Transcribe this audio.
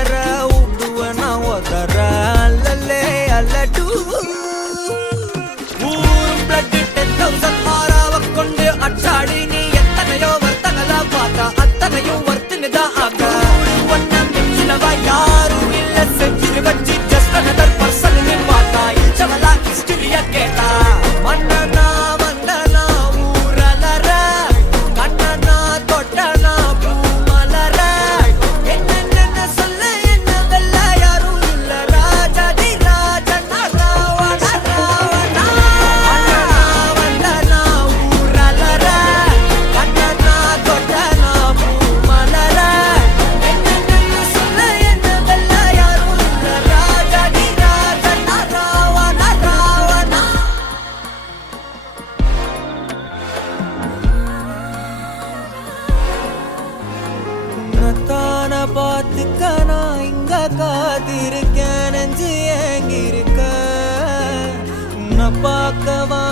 கதற விடுவனா ஒதற அல்லலே அல்லடு ஊரும் பிளட் 10,000 ஆறாவ கொண்டு அச்சாடி நீ எத்தனையோ வர்த்தங்களா பார்த்தா அத்தனையும் வர்த்துனுதான் ஆக ஒன்ன மிஞ்சினவா யாரும் இல்ல செஞ்சிரு வச்சு ஜஸ்ட் another person நீ பார்த்தா இச்சவலா ஹிஸ்டரிய கேட்டா மன்னனா வந்தனா ஊரலற கண்ணனா தொட்டனா பூமலற என்ன சொல்ல என்ன வெல்ல யாரும் இல்ல ராஜாதி ராஜனா ராவண ராவணா மன்னனா வந்தனா ஊரலற கண்ணனா தொட்டனா பூமலற என்ன சொல்ல என்ன வெல்ல யாரும் இல்ல ராஜாதி ராஜனா ராவண ராவணா உன்னத்தான பார்த்துக்க நான் இங்க காத்திருக்கேன் நெஞ்சு ஏங்கிருக்க உன்னை பார்க்கவா